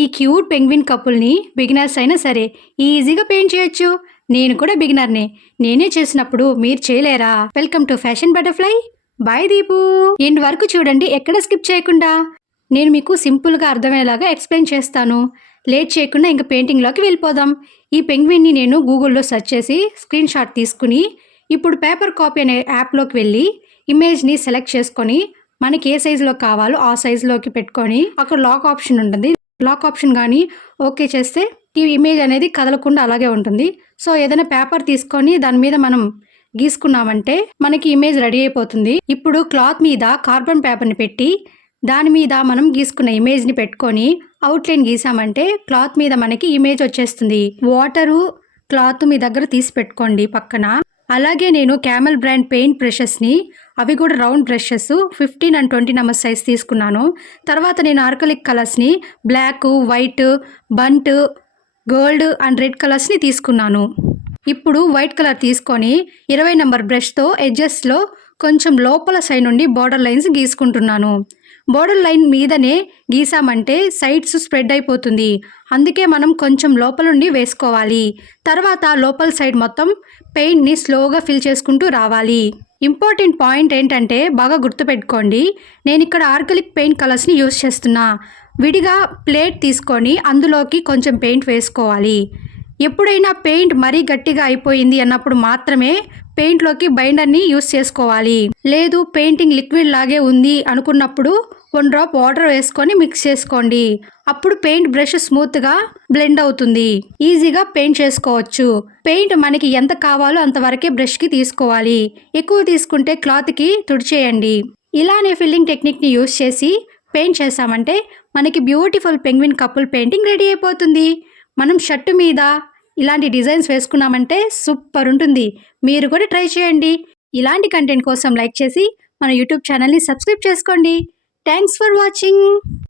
ఈ cute penguin కపుల్ని beginners అయినా సరే ఈజీగా పెయింట్ చేయొచ్చు. నేను కూడా బిగినర్నే. నేనే చేసినప్పుడు మీరు చేయలేరా? Welcome to fashion butterfly. By Deepu. End వరకు చూడండి, ఎక్కడ స్కిప్ చేయకుండా. నేను మీకు సింపుల్గా అర్థమయ్యేలాగా ఎక్స్ప్లెయిన్ చేస్తాను. లేట్ చేయకుండా ఇంక పెయింటింగ్లోకి వెళ్ళిపోదాం. ఈ పెంగ్విన్ని నేను గూగుల్లో సెర్చ్ చేసి స్క్రీన్ షాట్ తీసుకుని ఇప్పుడు పేపర్ కాపీ అనే యాప్లోకి వెళ్ళి ఇమేజ్ని సెలెక్ట్ చేసుకొని మనకి ఏ సైజులో కావాలో ఆ సైజులోకి పెట్టుకొని అక్కడ లాక్ ఆప్షన్ ఉంటుంది. లాక్ ఆప్షన్ కానీ ఓకే చేస్తే ఈ ఇమేజ్ అనేది కదలకుండా అలాగే ఉంటుంది. సో ఏదైనా పేపర్ తీసుకొని దాని మీద మనం గీసుకున్నామంటే మనకి ఇమేజ్ రెడీ అయిపోతుంది. ఇప్పుడు క్లాత్ మీద కార్బన్ పేపర్ని పెట్టి దాని మీద మనం గీసుకున్న ఇమేజ్ని పెట్టుకొని అవుట్లైన్ గీసామంటే క్లాత్ మీద మనకి ఇమేజ్ వచ్చేస్తుంది. వాటరు క్లాత్ మీ దగ్గర తీసి పెట్టుకోండి పక్కన. అలాగే నేను క్యామెల్ బ్రాండ్ పెయింట్ బ్రషెస్ని, అవి కూడా round brushes 15 and 20 number size తీసుకున్నాను. తర్వాత నేను ఆర్కలిక్ కలర్స్ని black, white, burnt, gold and red కలర్స్ని తీసుకున్నాను. ఇప్పుడు వైట్ కలర్ తీసుకొని 20 నెంబర్ బ్రష్తో ఎడ్జెస్లో కొంచెం లోపల సైడ్ నుండి బార్డర్ లైన్స్ గీసుకుంటున్నాను. బోర్డర్ లైన్ మీదనే గీసామంటే సైడ్స్ స్ప్రెడ్ అయిపోతుంది. అందుకే మనం కొంచెం లోపల నుండి వేసుకోవాలి. తర్వాత లోపల సైడ్ మొత్తం పెయింట్ని స్లోగా ఫిల్ చేసుకుంటూ రావాలి. ఇంపార్టెంట్ పాయింట్ ఏంటంటే బాగా గుర్తుపెట్టుకోండి, నేను ఇక్కడ ఆర్గానిక్ పెయింట్ కలర్స్ని యూస్ చేస్తున్నా. విడిగా ప్లేట్ తీసుకొని అందులోకి కొంచెం పెయింట్ వేసుకోవాలి. ఎప్పుడైనా పెయింట్ మరీ గట్టిగా అయిపోయింది అన్నప్పుడు మాత్రమే పెయింట్లోకి బైండర్ని యూస్ చేసుకోవాలి. లేదు పెయింటింగ్ లిక్విడ్ లాగే ఉంది అనుకున్నప్పుడు 1 డ్రాప్ వాటర్ వేసుకొని మిక్స్ చేసుకోండి. అప్పుడు పెయింట్ బ్రష్ స్మూత్గా బ్లెండ్ అవుతుంది. ఈజీగా పెయింట్ చేసుకోవచ్చు. పెయింట్ మనకి ఎంత కావాలో అంతవరకే బ్రష్కి తీసుకోవాలి. ఎక్కువ తీసుకుంటే క్లాత్కి తుడిచేయండి. ఇలానే ఫిల్లింగ్ టెక్నిక్ని యూస్ చేసి పెయింట్ చేసామంటే మనకి beautiful penguin couple painting ready అయిపోతుంది. మనం షర్టు మీద ఇలాంటి డిజైన్స్ వేసుకున్నామంటే సూపర్ ఉంటుంది. మీరు కూడా ట్రై చేయండి. ఇలాంటి కంటెంట్ కోసం లైక్ చేసి మన యూట్యూబ్ ఛానల్ని సబ్స్క్రైబ్ చేసుకోండి. Thanks for watching.